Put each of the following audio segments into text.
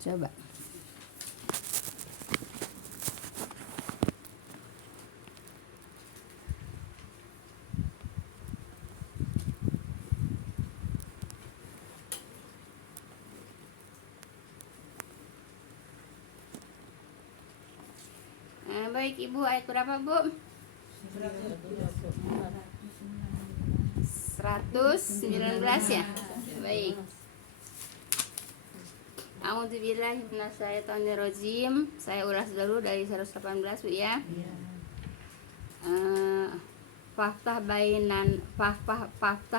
Coba. Baik Ibu, ayat berapa Bu? 119 ya? Baik. A'udzubillahi minasyaitonirrajim. Saya ulas dulu dari 118 Bu ya. Faftah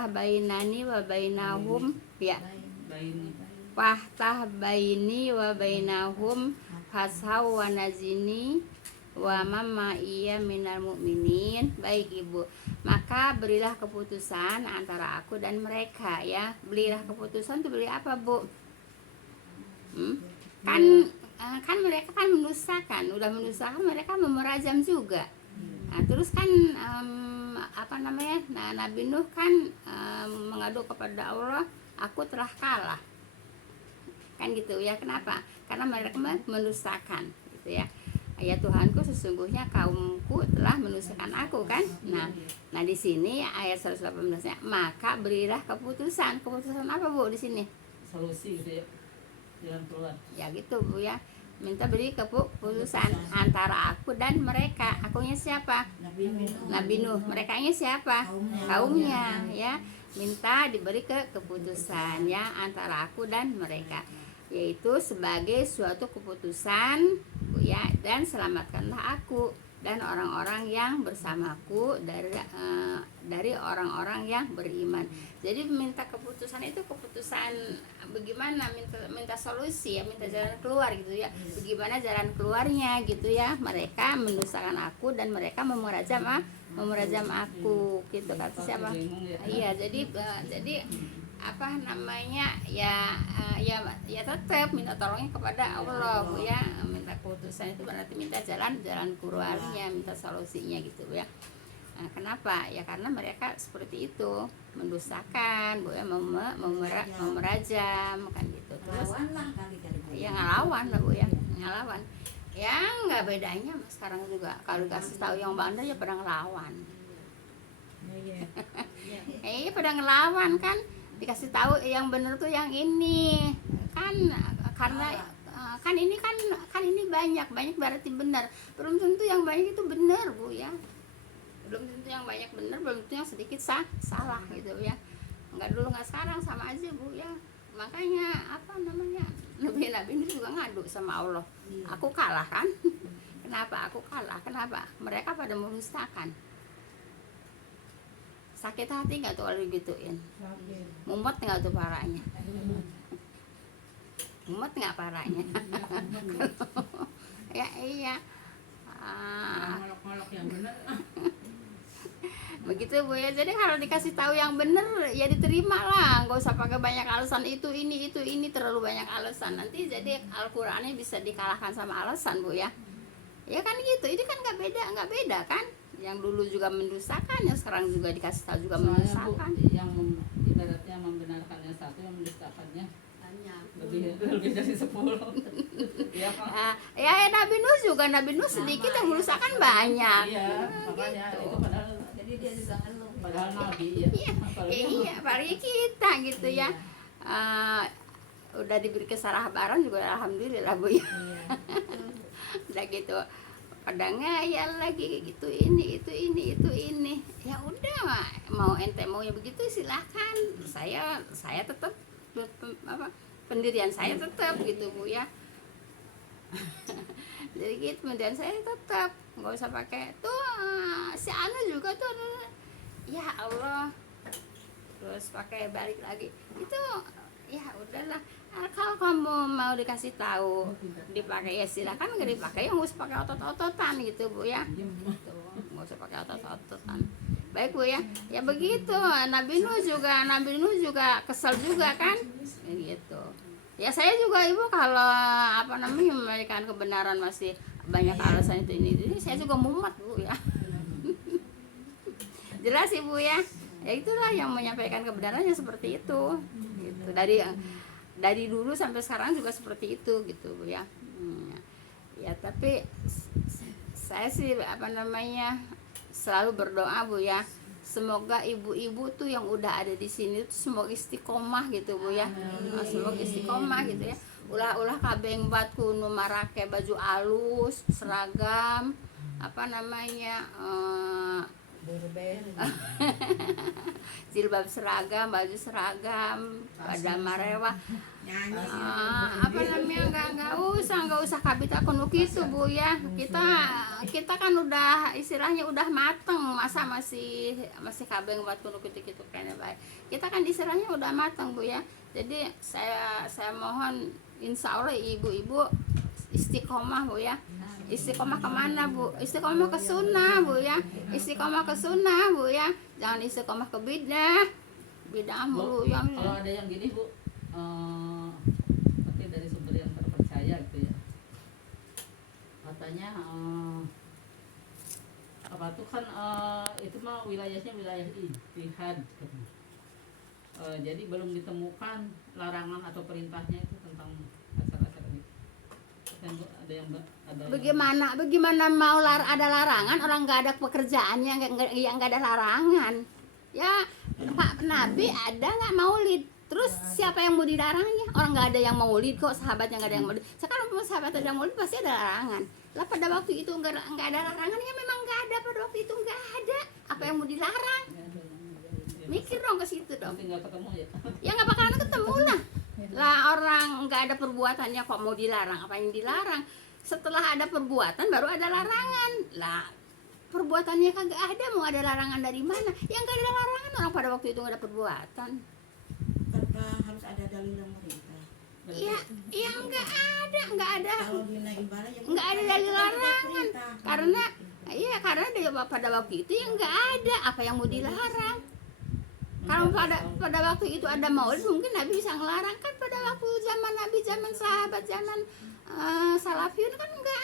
bainani wa bainahum ya. Fahtah baini wa bainahum hasau wa nazini wa mamma iya minal mu'minin. Baik Ibu, maka berilah keputusan antara aku dan mereka ya. Berilah keputusan itu beri apa Bu? Kan mereka kan mendustakan, udah mendustakan, mereka memerajam juga. Nah, terus kan Nabi Nuh kan mengadu kepada Allah, aku telah kalah. Kan gitu ya. Kenapa? Karena mereka mendustakan gitu ya. Ya Tuhanku, sesungguhnya kaumku telah mendustakan aku kan. Nah di sini ayat 118-nya, maka berilah keputusan. Keputusan apa Bu di sini? Solusi gitu ya. Jalan keluar. Ya gitu Bu ya. Minta beri keputusan antara aku dan mereka. Akunya siapa? Nabi Nuh. Merekanya siapa? Kaumnya ya. Minta diberi keputusan ya antara aku dan mereka, yaitu sebagai suatu keputusan ya, dan selamatkanlah aku dan orang-orang yang bersamaku dari orang-orang yang beriman. Jadi minta keputusan itu keputusan bagaimana, minta solusi ya, minta jalan keluar gitu ya. Bagaimana jalan keluarnya gitu ya. Mereka mendustakan aku dan mereka memerajam aku gitu kata siapa? Iya, jadi apa namanya ya tetap minta tolongnya kepada Allah Bu ya. Minta keputusan itu berarti minta jalan keluarnya, minta solusinya gitu Bu ya. Nah, kenapa? Ya karena mereka seperti itu, mendustakan Bu ya, memerajam kan gitu. Terus ya ngelawan lah Bu ya, ngelawan. Ya nggak bedanya sekarang juga, kalau dikasih tahu yang bandel ya pada ngelawan. Pada ngelawan kan, dikasih tahu yang benar tuh yang ini kan, karena kan ini banyak berarti benar, belum tentu yang banyak itu benar Bu ya. Belum tentu yang banyak benar, belum tentu yang sedikit salah gitu ya. Enggak dulu enggak sekarang, sama aja Bu ya. Makanya apa namanya, Nabi ini juga ngadu sama Allah. Aku kalah kan. Kenapa aku kalah? Kenapa? Mereka pada mendustakan. Sakit hati nggak tuh kalau digituin? Mumet nggak tuh parahnya? Mumet nggak parahnya? Ya iya. Ngolok-ngolok yang benar. Begitu Bu ya. Jadi kalau dikasih tahu yang benar ya diterima lah, nggak usah pakai banyak alasan itu ini terlalu banyak alasan. Nanti jadi Al-Qur'annya bisa dikalahkan sama alasan Bu ya. Ya kan gitu. Ini kan nggak beda kan? Yang dulu juga mendustakan, yang sekarang juga dikasih tahu juga mendustakan. Yang ibaratnya membenarkan yang satu, yang mendustakannya lebih dari 10. Ya, ya Nabi Nuh sedikit, yang mendustakan banyak. Iya, makanya gitu. Itu padahal jadi dia juga ngeluh. Padahal Nabi ya. Iya, apalagi kita gitu ya. Udah diberi kesabaran juga alhamdulillah Bu ya. Udah gitu pada ngayal lagi gitu, ini ya udah, mau ente mau ya begitu silahkan. Saya tetap pendirian saya tetap gitu Bu ya. Jadi gitu, pendirian saya tetap nggak usah pakai tuh si Anu juga tuh ya Allah, terus pakai balik lagi itu. Ya udahlah, kalau kamu mau dikasih tahu dipakai ya silakan, nggak dipakai ya nggak usah pakai otot-ototan gitu Bu ya. Nggak usah pakai otot-ototan. Baik Bu ya. Ya begitu. Nabi Nuh juga kesel juga kan gitu. Ya saya juga Ibu kalau memberikan kebenaran masih banyak alasan itu ini saya juga mumet Bu ya. Jelas Ibu ya. Ya itulah yang menyampaikan kebenarannya seperti itu gitu. dari dulu sampai sekarang juga seperti itu gitu Bu ya. Ya tapi saya sih apa namanya selalu berdoa Bu ya, semoga ibu-ibu tuh yang udah ada di sini tuh semoga istiqomah gitu Bu ya. Semoga istiqomah gitu ya. Ulah kabeng bat kuno marake baju alus, seragam, apa namanya jilbab seragam, baju seragam, pada marewah. Apa namanya nggak usah kabita kuno gitu Bu ya. Kita kan udah istilahnya udah mateng, masa masih kabeng buat kuno gitu kayaknya baik. Kita kan istilahnya udah mateng Bu ya. Jadi saya mohon insya Allah ibu-ibu istiqomah Bu ya. Istiqomah kemana Bu? Istiqomah ke sunnah Bu ya. Istiqomah ke sunnah Bu ya. Jangan istiqomah ke bidah mulu yang. Kalau ada yang gini Bu, tapi dari sumber yang terpercaya gitu ya, katanya apa tuh kan itu mah wilayahnya wilayah ijtihad katanya. Jadi belum ditemukan larangan atau perintahnya itu tentang acara-acara gitu. Ada yang Bagaimana mau ada larangan orang nggak ada pekerjaan yang nggak ada larangan ya. Pak Nabi ada nggak maulid, terus siapa yang mau dilarangnya? Orang nggak ada yang maulid kok, sahabatnya nggak ada yang maulid. Sekarang sahabat ada yang maulid pasti ada larangan lah. Pada waktu itu nggak ada larangan ya, memang nggak ada. Pada waktu itu nggak ada, apa yang mau dilarang? Mikir dong ke situ dong. Nggak ketemu ya? Ya nggak bakalan ketemu lah orang nggak ada perbuatannya kok mau dilarang. Apa yang dilarang? Setelah ada perbuatan baru ada larangan lah. Perbuatannya kagak ada, mau ada larangan dari mana? Yang nggak ada larangan orang pada waktu itu nggak ada perbuatan. Tanpa harus ada dalil yang merintah. Iya nggak ada. Kalau dina ibadah ya Nggak ada dalil larangan. Karena pada waktu itu yang nggak ada apa yang mau dilarang. Kalau pada waktu itu ada maulid mungkin Nabi bisa ngelarang kan. Pada waktu zaman Nabi, zaman sahabat, zaman salafiyun kan nggak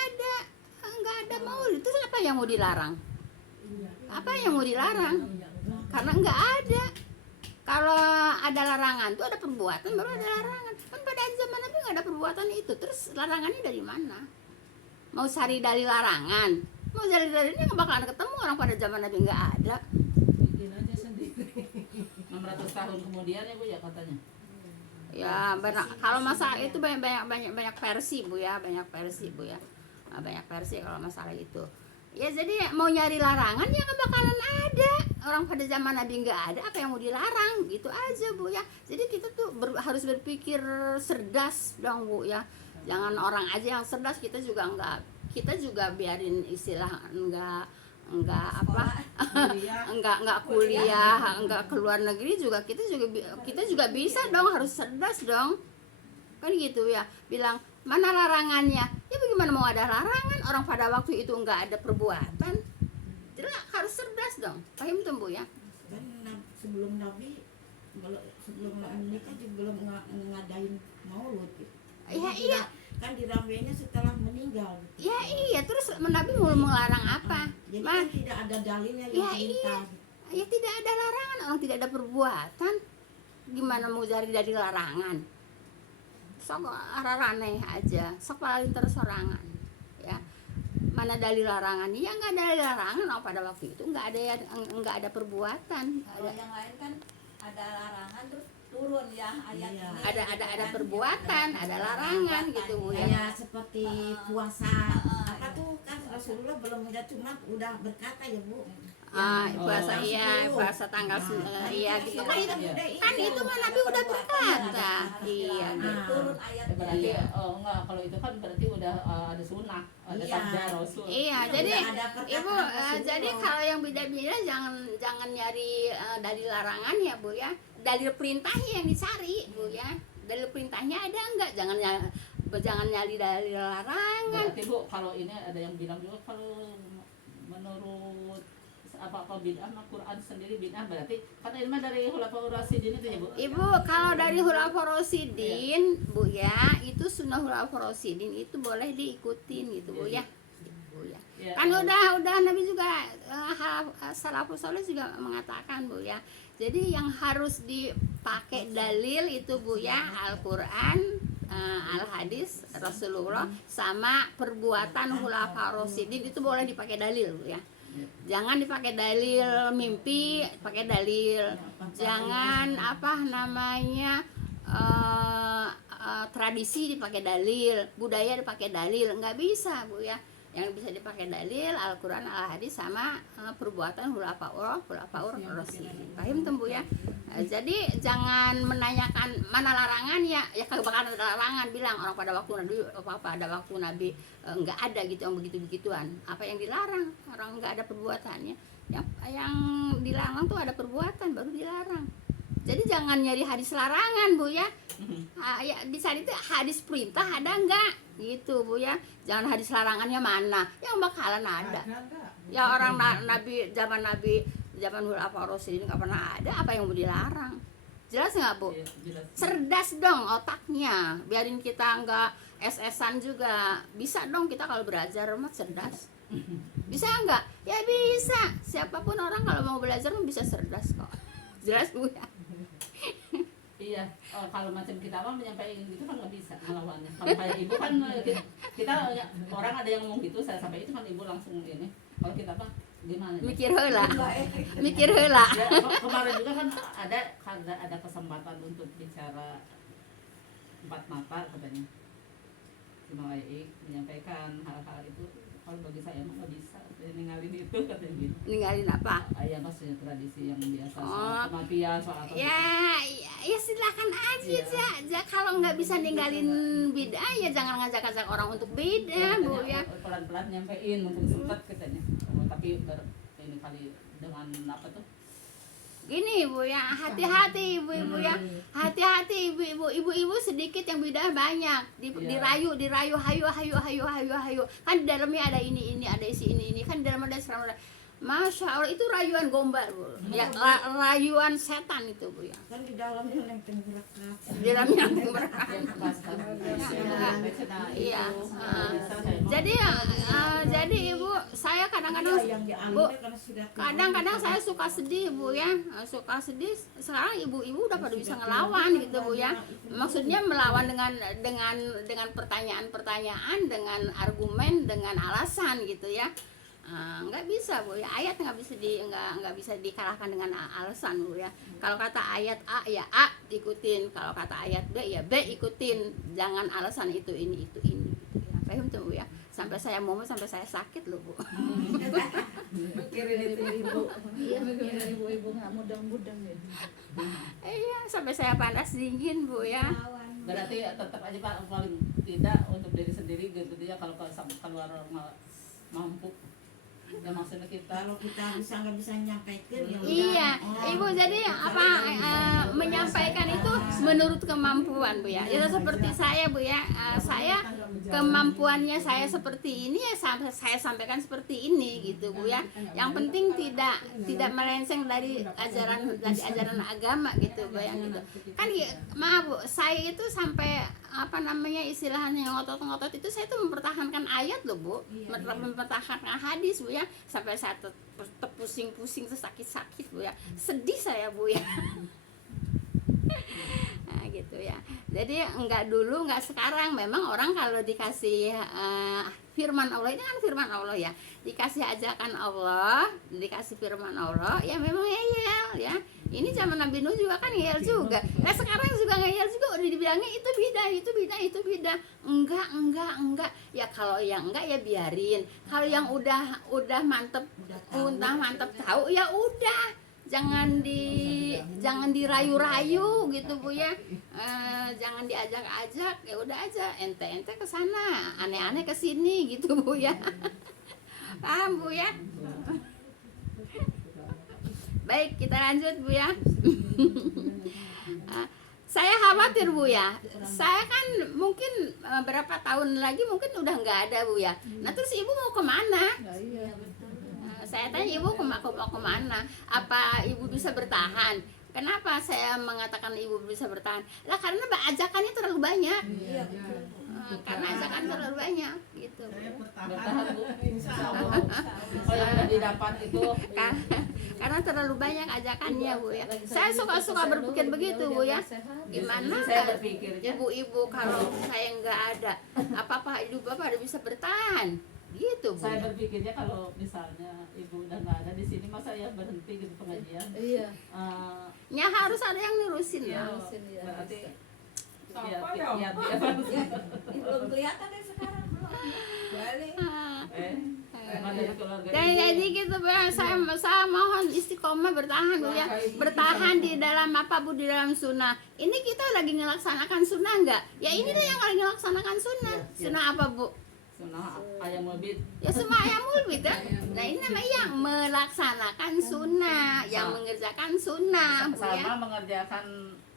ada maulid. Itu apa yang mau dilarang? Apa yang mau dilarang? Karena nggak ada. Kalau ada larangan tuh ada perbuatan baru ada larangan. Kan pada zaman Nabi nggak ada perbuatan itu. Terus larangannya dari mana? Mau cari dalil larangan? Mau cari dalilnya nggak bakalan ketemu orang pada zaman Nabi nggak ada. 600 tahun kemudian ya Bu ya katanya. Ya kalau masalah itu banyak versi Bu ya, banyak versi kalau masalah itu. Ya jadi mau nyari larangan ya nggak bakalan ada. Orang pada zaman Nabi nggak ada, apa yang mau dilarang gitu aja Bu ya. Jadi kita tuh harus berpikir cerdas dong Bu ya. Jangan orang aja yang cerdas, kita juga biarin istilah enggak kuliah, enggak keluar negeri juga kita juga bisa dong, harus cerdas dong kan gitu ya. Bilang mana larangannya ya, bagaimana mau ada larangan orang pada waktu itu enggak ada perbuatan. Jadi harus cerdas dong, paham tuh Bu ya. kan sebelum Nabi nikah juga belum ngadain maulud gitu. Iya Kan diramainya setelah meninggal. ya iya, terus Nabi mau melarang apa? Jadi kan tidak ada dalilnya yang perintah. Ya tidak ada larangan, orang tidak ada perbuatan, gimana mau cari dari larangan? Sok arah-aneh aja, sok paling tersorangan ya. Mana dalil larangan? Ya nggak ada dalil larangan. Pada waktu itu nggak ada perbuatan. Kalau yang lain kan ada larangan terus turun ya ayat Iya. ini. Ada perbuatan, ada larangan gitu Bu ya. Kayak seperti puasa apa tuh kan Rasulullah belum enggak, cuma udah berkata ya Bu. Puasa iya, puasa tanggal iya gitu kan itu mah Nabi udah berkata. Iya gitu. Turun ayat Berarti enggak, kalau itu kan berarti udah ada sunnah, ada Iya. sabda Rasul. Iya, Iya, jadi udah ada perkataan Ibu Rasulullah. jadi kalau yang beda-beda jangan nyari dalil larangan ya Bu ya. Dalil perintahnya yang dicari Bu ya. Dalil perintahnya ada enggak? Jangan nyari dalil larangan. Berarti Bu, kalau ini ada yang bilang juga kalau menurut apa bid'ah mah Quran sendiri bid'ah, berarti kan ini mah dari Khulafaur Rasyidin itu ya Bu. Ibu kalau dari Khulafaur Rasyidin Bu ya, itu sunnah Khulafaur Rasyidin itu boleh diikutin gitu Bu ya. Bu ya. Ya, Kan udah Nabi juga salafus saleh juga mengatakan Bu ya. Jadi yang harus pakai dalil itu Bu ya, Al-Qur'an, Al-Hadis Rasulullah sama perbuatan khulafaur rasyidin itu boleh dipakai dalil Bu ya. Jangan dipakai dalil mimpi, pakai dalil. Jangan apa namanya tradisi dipakai dalil, budaya dipakai dalil, nggak bisa Bu ya. Yang bisa dipakai dalil Al-Qur'an, Al-Hadis sama perbuatan khulafaur rasyidin. Paham tuh Bu ya? Jadi jangan menanyakan mana larangan ya kagak bakal ada larangan, bilang orang pada waktu Nabi nggak ada gitu yang begitu-begituan. Apa yang dilarang? Orang nggak ada perbuatannya. Yang dilarang tuh ada perbuatan baru dilarang. Jadi jangan nyari hadis larangan Bu ya. Ya di saat itu hadis perintah ada enggak gitu Bu ya. Jangan hadis larangannya mana, yang bakalan ada. Ya orang Nabi zaman khulafaur rasyidin nggak pernah ada apa yang mau dilarang. Jelas nggak Bu? Iya, jelas. Cerdas dong otaknya, biarin kita nggak es-esan juga. Bisa dong kita kalau belajar mah cerdas. Bisa nggak? Ya bisa. Siapapun orang kalau mau belajar mah bisa cerdas kok. Jelas Bu ya. Iya, kalau macam kita mah menyampaikan gitu kan nggak bisa ngelawannya. Kalau kayak ibu kan kita orang ada yang ngomong gitu, saya sampai itu kan ibu langsung ini. Kalau kita mah gimana? Mikir heula. Ya, kemarin juga kan ada kesempatan untuk bicara empat mata katanya. Cuma menyampaikan hal-hal itu. Kalau bagi saya mah nggak bisa ninggalin itu katanya gitu. Ninggalin apa? Ya maksudnya tradisi yang biasa Oh. soal kematian soal apa Ya silakan aja Iya. kalau nggak bisa ninggalin bid'ah ya jangan ngajak-ngajak orang untuk beda Bu ya. Pelan-pelan nyampein mumpung sempat katanya. Tapi ini kali dengan apa tuh? Gini Bu ya, hati-hati ibu-ibu ya. Hati-hati ibu-ibu sedikit yang bid'ah banyak. Dirayu, hayu. Kan di dalamnya ada ini, ada isi ini. Kan di dalamnya ada seram. Masya Allah itu rayuan gombal Bu. Ya rayuan setan itu Bu ya. Kan di dalamnya yang tenggerak. Di dalamnya mereka. Iya. Jadi Ibu, saya kadang-kadang Bu, kadang-kadang saya suka sedih Bu ya, suka sedih. Sekarang ibu-ibu udah pada bisa ngelawan gitu Bu ya. Maksudnya melawan dengan pertanyaan-pertanyaan, dengan argumen, dengan alasan gitu ya. Nggak bisa Bu ya, ayat nggak bisa dikalahkan dengan alasan Bu ya. Kalau kata ayat A ya A ikutin, kalau kata ayat B ya B ikutin, jangan alasan itu ini gitu ya. Paham tuh Bu ya? Sampai saya sampai saya sakit loh Bu. Mikirin itu ibu. Iya, mikirin ibu-ibu nggak mudang-mudang ya. Iya, sampai saya panas dingin Bu ya. Berarti tetap aja Pak paling tidak untuk diri sendiri gitu ya, kalau keluar mampu. Ya maksudnya Kalau kita nggak bisa menyampaikan ya udah. Iya, Ibu jadi menyampaikan itu menurut kemampuan Bu ya. Itu seperti saya Bu ya. Saya kemampuannya saya seperti ini ya saya sampaikan seperti ini gitu Bu ya. Yang penting tidak melenceng dari ajaran agama gitu Bu yang gitu. Kan maaf Bu, saya itu sampai istilahnya ngotot-ngotot itu saya tuh mempertahankan ayat loh Bu. Mempertahankan hadis Bu ya. Sampai saya pusing-pusing sakit-sakit Bu ya. Sedih saya Bu ya. Nah gitu ya. Jadi enggak dulu enggak sekarang. Memang orang kalau dikasih firman Allah, ini kan firman Allah ya, dikasih ajakan Allah, dikasih firman Allah ya memang ngeyel ya. Ini zaman Nabi Nuh juga kan ngeyel juga. Nah sekarang juga ngeyel juga, udah dibilangnya itu bidah. Enggak. Ya kalau yang enggak ya biarin. Kalau yang udah mantep tahu ya udah. Jangan dirayu-rayu gitu Bu ya. Jangan diajak-ajak, ya udah aja ente ke sana, aneh-aneh ke sini gitu Bu ya. Paham Bu ya? Baik, kita lanjut Bu ya. Saya khawatir Bu ya. Saya kan mungkin berapa tahun lagi mungkin udah nggak ada Bu ya. Nah terus Ibu mau kemana? Saya tanya Ibu mau kemana? Apa Ibu bisa bertahan? Kenapa saya mengatakan Ibu bisa bertahan? Lah karena ajakannya terlalu banyak. Karena ajakan terlalu banyak gitu. bertahan Bu. Insya Allah. Oh yang udah didapat itu karena terlalu banyak ajakannya Bu ya. Saya suka berpikir begitu Bu ya. Gimana saya berpikirnya ibu-ibu kalau saya nggak ada, apa hidup Bapak udah bisa bertahan gitu Bu. saya berpikirnya kalau misalnya ibu udah nggak ada di sini masa ya berhenti gitu pengajian. Iya. Ya harus ada yang nerusin Ya, lah. berarti ya, belum kelihatan deh sekarang belum balik. emang dari keluarga Dan ibu. jadi gitu Bu ya, saya mohon istiqomah bertahan Bu ya, bertahan di dalam apa Bu, di dalam sunnah. Ini kita lagi ngelaksanakan sunnah enggak? Ya inilah yang lagi ngelaksanakan sunnah. Sunnah apa Bu? Sunnah ayam mubit. Ya semua yang mulbit ya. Nah ini namanya yang melaksanakan sunnah, yang mengerjakan sunnah Bu ya. Sama mengerjakan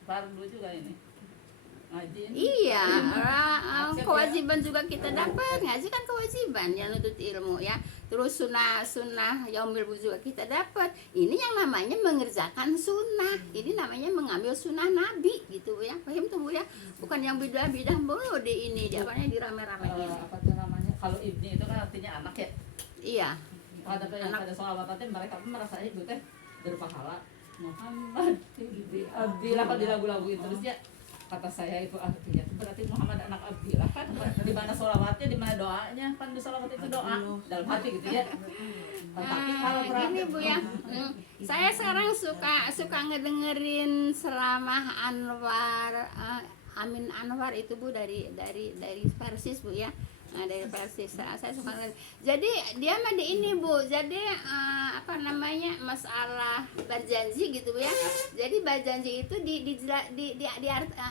fardu juga ini. Ngaji. Iya, kewajiban juga kita dapat, ngaji kan kewajiban yang nutut ilmu ya. Terus sunnah yaumil wudhu juga kita dapat. Ini yang namanya mengerjakan sunnah. Ini namanya mengambil sunnah Nabi gitu Bu ya. Paham tuh Bu ya? Bukan yang bidah-bidah mulu di ini, jawabannya di rame-rame. Apa tuh namanya? Kalau ibni itu kan artinya anak ya. Iya. Pada sholawatnya mereka pun merasa ibu teh berpahala. Muhammad ibni Abdillah kalau di lagu-lagu itu terus ya. Kata saya itu artinya berarti Muhammad anak Abdillah kan di mana sholawatnya, di mana doanya, kan di sholawat itu doa dalam hati gitu ya. Tapi kalau Gini Bu ya, saya sekarang suka ngedengerin Selamah Anwar, Amin Anwar itu Bu dari Persis Bu ya. Nah, dari Persis saya suka ngedengerin. Jadi dia mah di ini Bu, jadi apa namanya, masalah berjanji gitu Bu ya. Jadi berjanji itu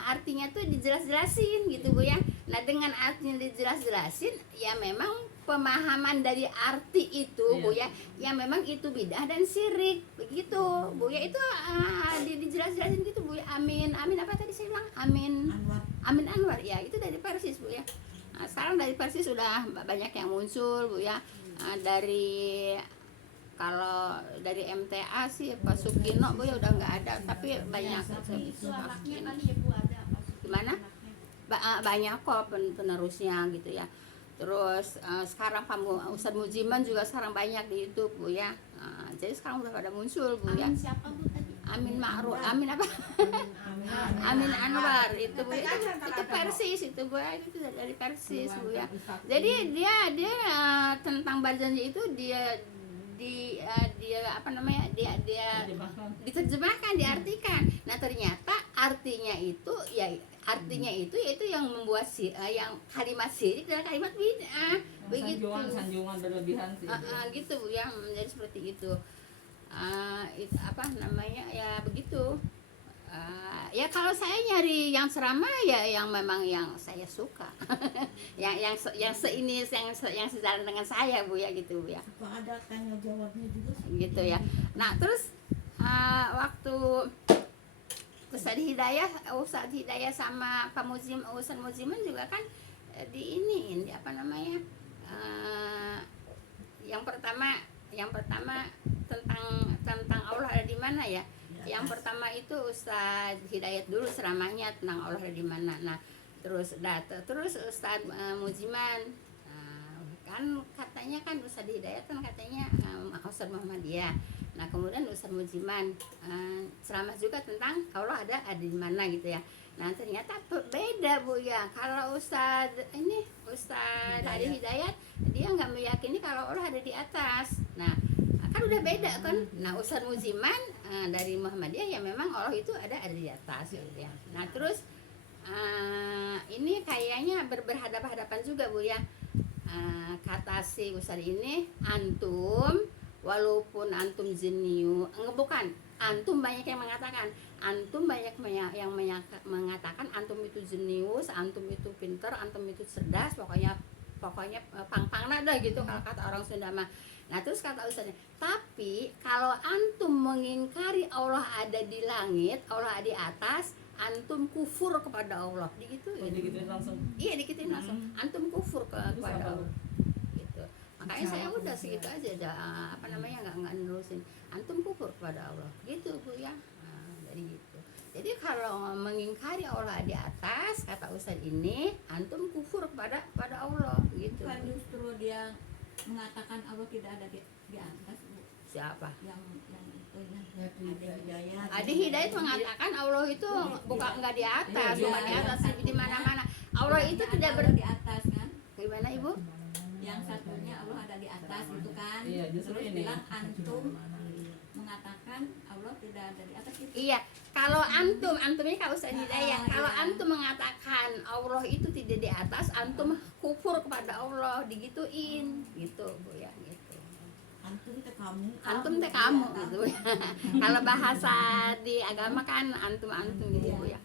artinya tuh dijelas-jelasin gitu Bu ya. Nah dengan artinya dijelas-jelasin ya memang pemahaman dari arti itu Bu ya, yang memang itu bidah dan syirik begitu Bu ya. Itu dijelas-jelasin gitu Bu ya. Amin apa tadi saya bilang? Amin Anwar ya, itu dari Persis Bu ya. Nah, sekarang dari Persis sudah banyak yang muncul Bu ya. Kalau dari MTA sih Pak Sukino Bu ya udah nggak ada, tapi banyak. Itu anaknya kan ya Bu ada apa sih? Gimana? Banyak kok penerusnya gitu ya. Terus sekarang Ustadz Mujiman juga sekarang banyak di YouTube Bu ya. Jadi sekarang udah pada muncul Bu ya. Amin siapa Bu tadi? Amin Ma'ruf, Amin apa? Amin Anwar itu Bu. Itu Persis itu Bu ya, itu dari Persis Bu ya. Jadi dia tentang berjanji itu dia apa namanya? Dia diterjemahkan, diartikan. Nah, ternyata artinya itu yaitu yang membuat yang kalimat syirik dan kalimat bid'ah. Begitu. Sanjungan berlebihan sih. Gitu Bu ya, menjadi seperti itu. Itu apa namanya ya begitu. Ya kalau saya nyari yang ceramah ya yang memang yang saya suka. yang sejalan dengan saya Bu ya gitu Bu ya. Apa ada tanya jawabnya juga sih? Gitu ya. Nah, terus waktu Ustadz Hidayah sama Pak Ustadz Mujiman juga kan di apa namanya? Yang pertama tentang Allah ada di mana ya? Yang pertama itu Ustadz Hidayat dulu ceramahnya tentang Allah ada di mana. Nah, terus Ustadz Mujiman kan katanya kan Ustadz Hidayat kan katanya Ustadz Muhammadiyah. Nah, kemudian Ustadz Mujiman ceramah juga tentang Allah ada di mana gitu ya. Nah, ternyata beda Bu ya. Kalau Ustadz Adi Hidayat dia nggak meyakini kalau Allah ada di atas. Nah, kan udah beda kan. Nah, Ustadz Mujiman dari Muhammadiyah ya memang Allah itu ada di atas gitu ya. Nah, terus ini kayaknya berhadapan-hadapan juga Bu ya. Kata si Ustadz ini, antum walaupun antum jenius, bukan, antum banyak yang mengatakan antum itu jenius, antum itu pinter, antum itu cerdas, pokoknya pang-pangna dah gitu kalau kata orang Sunda mah. Nah, terus kata Ustaznya, tapi kalau antum mengingkari Allah ada di langit, Allah ada di atas, antum kufur kepada Allah. Digituin langsung. Iya, digituin langsung. Antum kufur kepada Allah. Gitu. Makanya saya udah segitu aja, apa namanya, nggak nerusin. Antum kufur kepada Allah. Gitu Bu ya. Dari gitu. Jadi kalau mengingkari Allah di atas, kata Ustaz ini, antum kufur kepada Allah gitu. Kan justru dia mengatakan Allah tidak ada di atas Bu. Siapa? yang itu ya. Ada hidayah. Adi Hidayat mengatakan Allah itu bukan nggak di atas, Iya, bukan di iya. atas di mana-mana. Allah itu Bilangnya tidak ada ber Allah di atas kan. gimana Ibu? Yang satunya Allah ada di atas gitu kan. Iya, justru Terus ini. bilang antum mengatakan Allah tidak ada di atas itu. Iya, kalau antum ini Kak Ustaz Hidayah, kalau antum mengatakan Allah itu tidak di atas, antum kufur kepada Allah, digituin, gitu Bu ya, gitu. Antum teh kamu. Antum teh kamu gitu ya. Kalau bahasa di agama kan antum gitu Bu ya.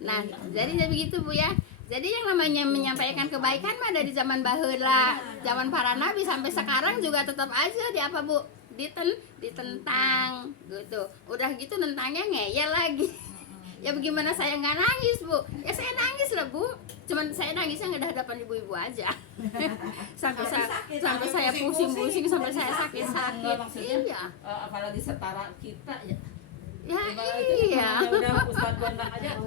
Nah, jadi begitu Bu ya. Jadi yang namanya menyampaikan kebaikan mah dari zaman baheula, zaman para nabi sampai sekarang juga tetap aja di apa Bu? Ditentang gitu. Udah gitu nentangnya ngeyel lagi. Ya bagaimana saya nggak nangis Bu? Ya saya nangis lah Bu. Cuman saya nangisnya nggak di hadapan ibu-ibu aja. sampai saya pusing-pusing, sampai saya sakit-sakit. Enggak, maksudnya, Iya. apalagi setara kita ya. Ya Ibarat itu iya. udah Ustadz Gondang aja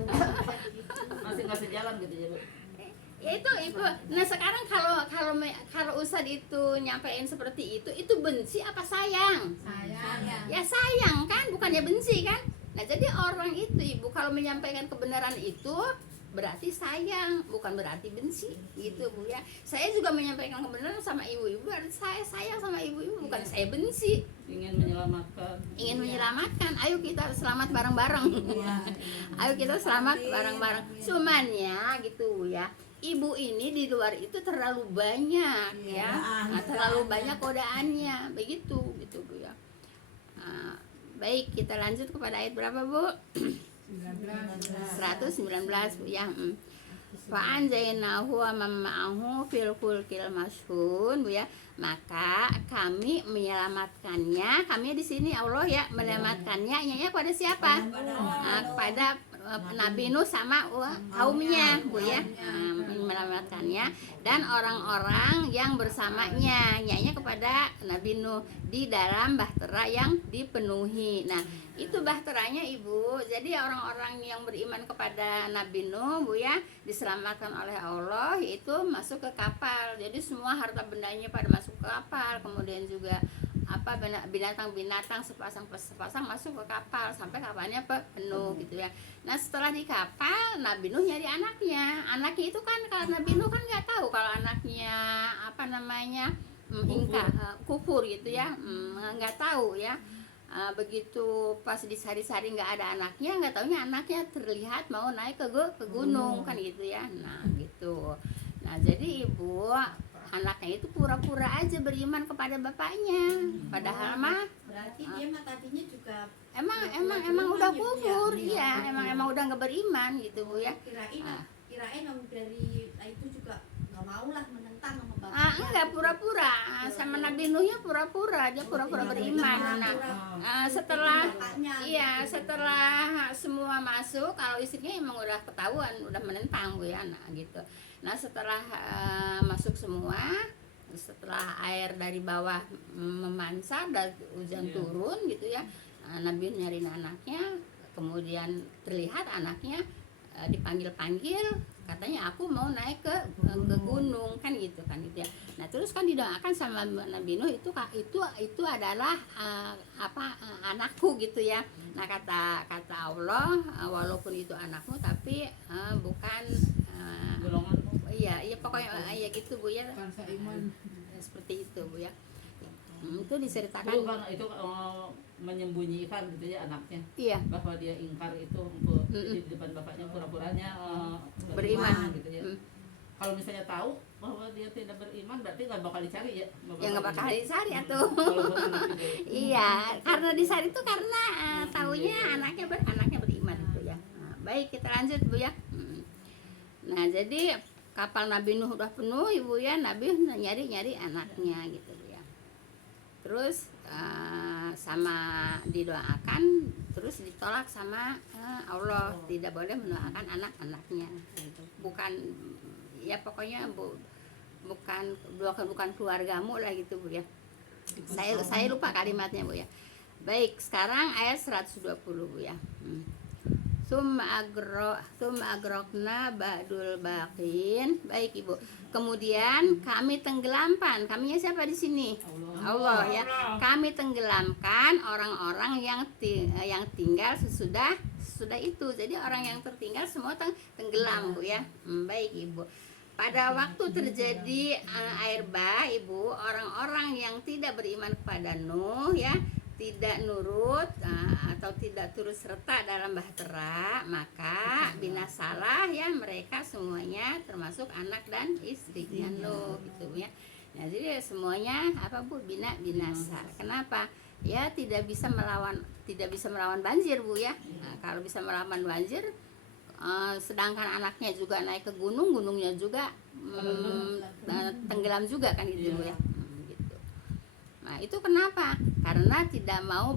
masih nggak sejalan gitu ya Bu. Ya itu. Nah sekarang kalau Ustadz itu nyampein seperti itu benci apa sayang? Sayang. Ya sayang kan, bukannya benci kan? Nah jadi orang itu Ibu kalau menyampaikan kebenaran itu berarti sayang, bukan berarti benci gitu Bu ya. Saya juga menyampaikan kebenaran sama ibu-ibu, berarti saya sayang sama ibu-ibu, bukan saya benci. Ingin menyelamatkan. Ingin menyelamatkan, ayo kita selamat bareng-bareng. Ayo kita selamat bareng-bareng. Cuman ya gitu ya. Ibu ini di luar itu terlalu banyak ya. Nah, terlalu banyak godaannya, begitu gitu Bu ya. Baik, kita lanjut kepada ayat berapa Bu? 119 Bu ya. Fa anjaynahu wa mamma'ahu fil fulkil mashhun Bu ya. Maka kami menyelamatkannya, kami di sini Allah ya menyelamatkannya nya kepada siapa? Kepada Nabi Nuh sama kaumnya Bu ya. Menyelamatkannya dan orang-orang yang bersamanya nya kepada Nabi Nuh di dalam bahtera yang dipenuhi. Nah, itu bahteranya Ibu. Jadi orang-orang yang beriman kepada Nabi Nuh Bu ya diselamatkan oleh Allah, yaitu masuk ke kapal. Jadi semua harta bendanya pada masuk ke kapal, kemudian juga apa binatang-binatang sepasang masuk ke kapal sampai kapalnya penuh gitu ya. Nah setelah di kapal Nabi Nuh nyari anaknya itu kan karena Nabi Nuh kan nggak tahu kalau anaknya apa namanya kufur gitu ya, nggak tahu ya. Begitu pas disari-sari nggak ada anaknya, nggak taunya anaknya terlihat mau naik ke gunung kan gitu ya. Nah gitu. Nah jadi Ibu, anaknya itu pura-pura aja beriman kepada bapaknya, padahal mah Berarti dia mah tadinya juga emang udah kufur, iya emang udah nggak beriman gitu Bu ya. kirain dari itu juga nggak mau lah menentang sama bapaknya. Enggak pura-pura sama Nabi Nuhnya pura-pura aja, pura-pura beriman. Nah setelah semua masuk, kalau istrinya emang udah ketahuan udah menentang Bu ya, nah gitu. Nah setelah masuk semua, setelah air dari bawah memansar dan hujan turun gitu ya, Nabi nyariin anaknya, kemudian terlihat anaknya dipanggil-panggil, katanya aku mau naik ke gunung kan gitu ya. Nah terus kan didoakan sama Nabi Nuh itu adalah anakku gitu ya. Nah kata Allah, walaupun itu anakmu tapi bukan Golongan. Iya pokoknya ya gitu Bu ya. Seperti itu Bu ya. Itu diceritakan. Bu, kan itu menyembunyikan gitu ya anaknya. Iya. Bahwa dia ingkar itu untuk di depan bapaknya pura-puranya beriman gitu ya. Kalau misalnya tahu bahwa dia tidak beriman berarti nggak bakal dicari ya. Ya nggak bakal dicari atuh. Walaupun anak juga. Iya, karena dicari itu karena taunya anaknya beriman itu ya. Nah, baik kita lanjut Bu ya. Nah jadi kapal Nabi Nuh udah penuh Ibu ya, Nabi nyari anaknya gitu ya. Terus sama didoakan, terus ditolak sama Allah, tidak boleh mendoakan anak-anaknya gitu. Bukan ya pokoknya bukan keluargamu lah gitu Bu ya. Saya lupa kalimatnya Bu ya. Baik, sekarang ayat 120 Bu ya. Summa agrokna ba'dul baqin. Baik Ibu. Kemudian kami tenggelamkan. Kaminya siapa di sini? Allah ya. Kami tenggelamkan orang-orang yang tinggal sesudah itu. Jadi orang yang tertinggal semua tenggelam Bu ya. Baik Ibu. Pada waktu terjadi air bah Ibu, orang-orang yang tidak beriman kepada Nuh ya, tidak nurut atau tidak turut serta dalam bahtera, maka binasalah ya mereka semuanya termasuk anak dan istrinya Nuh gitu ya. Nah, jadi semuanya apa Bu? Binasa. Kenapa? Ya tidak bisa melawan banjir Bu ya. Nah, kalau bisa melawan banjir, sedangkan anaknya juga naik ke gunungnya juga tenggelam juga kan gitu Bu ya. Gitu. Nah, itu kenapa? Karena tidak mau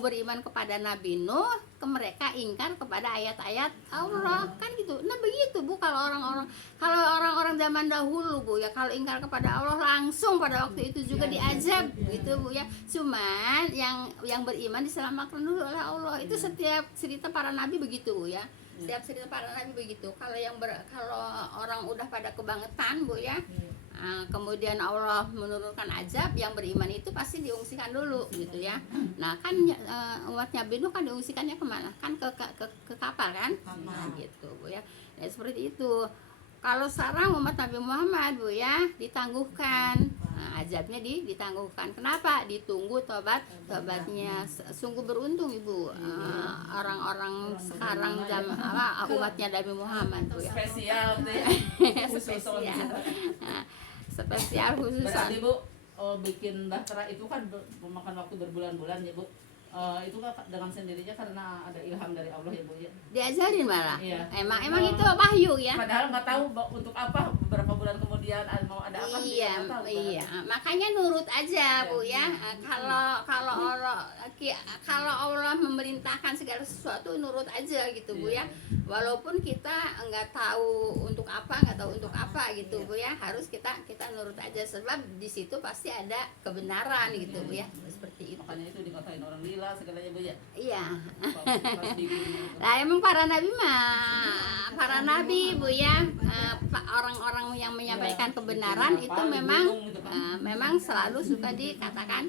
beriman kepada Nabi Nuh, mereka ingkar kepada ayat-ayat Allah kan gitu. Nah begitu Bu, kalau orang-orang zaman dahulu Bu ya, kalau ingkar kepada Allah langsung pada waktu itu juga diazab gitu Bu ya. Cuman yang beriman diselamatkan dulu oleh Allah. Itu setiap cerita para nabi begitu Bu ya. Setiap cerita para nabi begitu. Kalau orang udah pada kebangetan Bu ya, kemudian Allah menurunkan azab, yang beriman itu pasti diungsikan dulu gitu ya. Nah kan umatnya Nabi Nuh kan diungsikannya kemana? Kan ke kapal kan? Nah, gitu Bu ya. Ya seperti itu. Kalau sekarang umat Nabi Muhammad Bu ya ditangguhkan, azabnya ditangguhkan. Kenapa? Ditunggu tobatnya. Sungguh beruntung Ibu orang-orang sekarang umatnya Nabi Muhammad Bu ya. Spesial tuh ya. Spesial khusus. Berarti Bu, bikin bahtera itu kan memakan waktu berbulan-bulan ya Bu. Itu kan dengan sendirinya karena ada ilham dari Allah ya Bu ya. Diajarin malah. Iya. Emang itu wahyu ya. Padahal nggak tahu untuk apa, beberapa bulan kemudian mau ada apa. Iya, nggak tahu, iya. Makanya nurut aja Bu ya. Kalau Allah memerintahkan segala sesuatu nurut aja gitu Bu ya. Walaupun kita nggak tahu untuk apa gitu Bu ya. Harus kita nurut aja sebab di situ pasti ada kebenaran gitu Bu ya. Seperti itu. Makanya itu dikatain orang gila segalanya Bu ya. Iya. Pas Nah, emang para nabi Bu ya, orang-orang yang menyampaikan kebenaran itu memang selalu suka dikatakan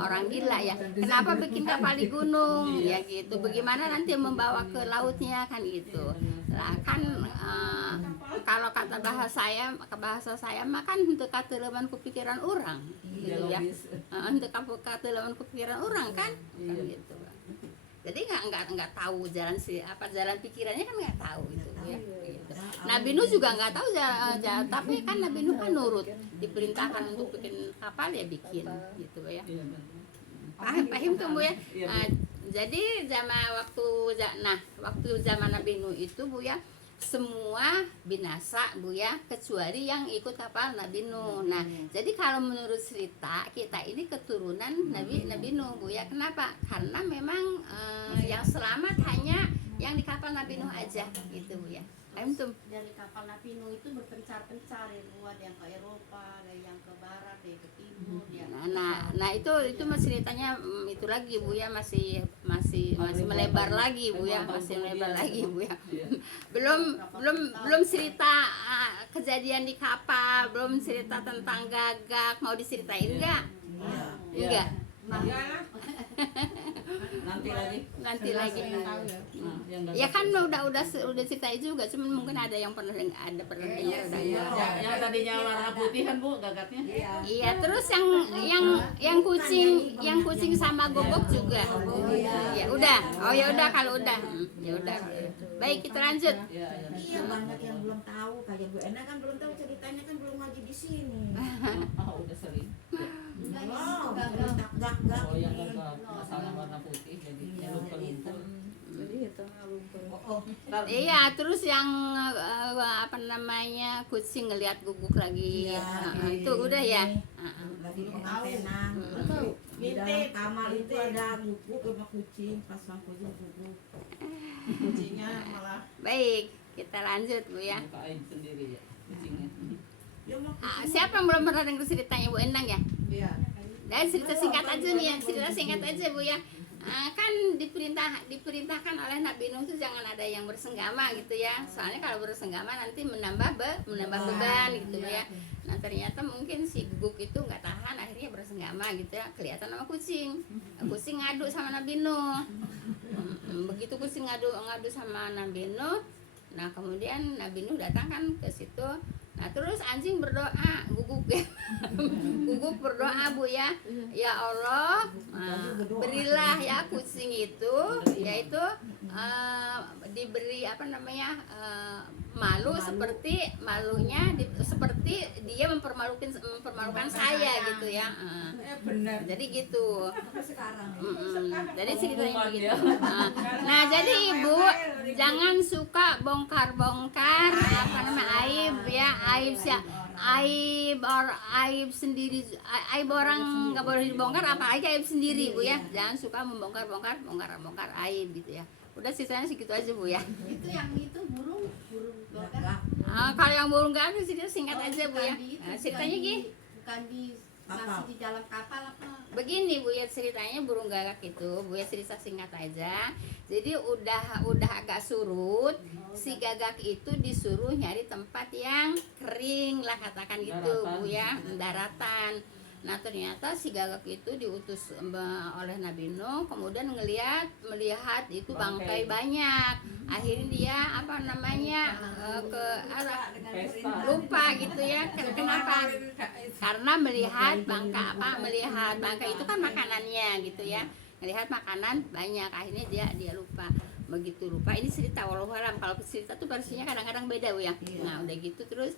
orang gila ya. Kenapa bikin kapal di gunung ya gitu. Bagaimana nanti membawa ke lautnya kan gitu. Nah, kan kalau kata bahasa saya mah kan untuk kateuleman ku pikiran orang gitu ya. Untuk kateuleman ku pikiran orang kan gitu. Jadi nggak tahu jalan pikirannya kan nggak tahu gitu ya. Gitu. Nabi Nuh juga nggak tahu jalan, tapi kan Nabi Nuh kan nurut, diperintahkan untuk bikin kapal ya bikin gitu ya. Paham tuh Bu ya. Jadi waktu zaman Nabi Nuh itu Bu ya, semua binasa Bu ya, kecuali yang ikut kapal Nabi Nuh. Nah, jadi kalau menurut cerita kita ini keturunan Nabi Nuh Bu ya. Kenapa? Karena memang yang selamat hanya yang di kapal Nabi Nuh aja gitu Bu ya. Dari kapal Nabi Nuh itu berpencar-pencar ya Bu, ada yang ke Eropa, ada yang ke barat, ada yang ke timur ya. Nah itu mas ceritanya itu lagi Bu ya, masih melebar lagi Bu ya, masih melebar lagi Bu ya. Belum cerita kejadian di kapal, belum cerita tentang gagak, mau diceritain enggak? Enggak. Nanti lagi. Ya kan udah ceritain juga, cuman mungkin ada yang pernah dengar yang tadinya warna putih kan Bu gagaknya. Iya, terus yang kucing sama gogok juga. Ya udah. Oh ya udah kalau udah. Ya udah. Baik, kita lanjut. Iya, banyak yang belum tahu. Kayak Bu Ena kan belum tahu ceritanya, kan belum ngaji di sini. Udah sering. Oh, gagak. Oh yang gagak masalah warna putih jadi lumpur-lumpur. Iya, terus yang kucing ngelihat guguk lagi. Itu udah ya. Lagi pengantenan. Di dalam kamar itu ada guguk sama kucing, pasang kucing guguk. Kucingnya malah. Baik, kita lanjut Bu ya. Buka air sendiri ya kucingnya. Siapa yang belum pernah dengar ceritanya Bu Endang ya? Iya. Dan cerita singkat aja nih ya, cerita singkat aja Bu ya. Kan diperintahkan oleh Nabi Nuh itu jangan ada yang bersenggama gitu ya. Soalnya kalau bersenggama nanti menambah beban gitu ya. Nah ternyata mungkin si guguk itu nggak tahan, akhirnya bersenggama gitu ya. Kelihatan sama kucing. Kucing ngadu sama Nabi Nuh. Begitu kucing ngadu sama Nabi Nuh, nah kemudian Nabi Nuh datang kan ke situ. Nah terus anjing berdoa, guguk ya. Guguk berdoa Bu ya. Ya Allah, berilah ya kucing itu, yaitu diberi malu seperti seperti dia mempermalukan saya gitu ya. Benar. Jadi gitu. Sekarang. Jadi ceritanya Pengumuman begitu. ya. Nah jadi Ibu jangan suka bongkar-bongkar aib ya, aib sendiri, aib orang nggak boleh dibongkar, apalagi aib sendiri Bu ya. Jangan suka membongkar aib gitu ya. Udah ceritanya segitu aja Bu ya. Itu yang itu burung gagak. Kalau yang burung gagak cerita singkat aja Bu ya. Bukan di itu, Nah, ceritanya gini. bukan di masih di dalam kapal apa? Begini Bu ya, ceritanya burung gagak itu Bu ya, cerita singkat aja. Jadi udah agak surut, si gagak itu disuruh nyari tempat yang kering lah katakan gitu Daratan. Bu ya, daratan. Nah ternyata si gagak itu diutus oleh Nabi Nuh, kemudian melihat itu bangkai banyak. Akhirnya dia ke arah Pesta. lupa gitu ya. Kenapa? Karena melihat bangkai itu kan makanannya gitu ya. Melihat makanan banyak, akhirnya dia lupa. Begitu lupa, ini cerita wallahualam. Kalau cerita tuh versinya kadang-kadang beda Bu ya. Nah udah gitu terus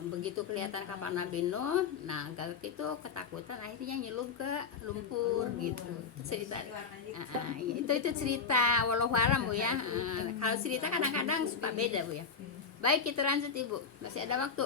begitu kelihatan kapal Nabi Nuh, nah gagak itu ketakutan, akhirnya nyelup ke lumpur gitu. Itu cerita. Itu cerita wallahualam Bu ya. Kalau cerita kadang-kadang suka beda Bu ya. Baik, kita lanjut Ibu, masih ada waktu.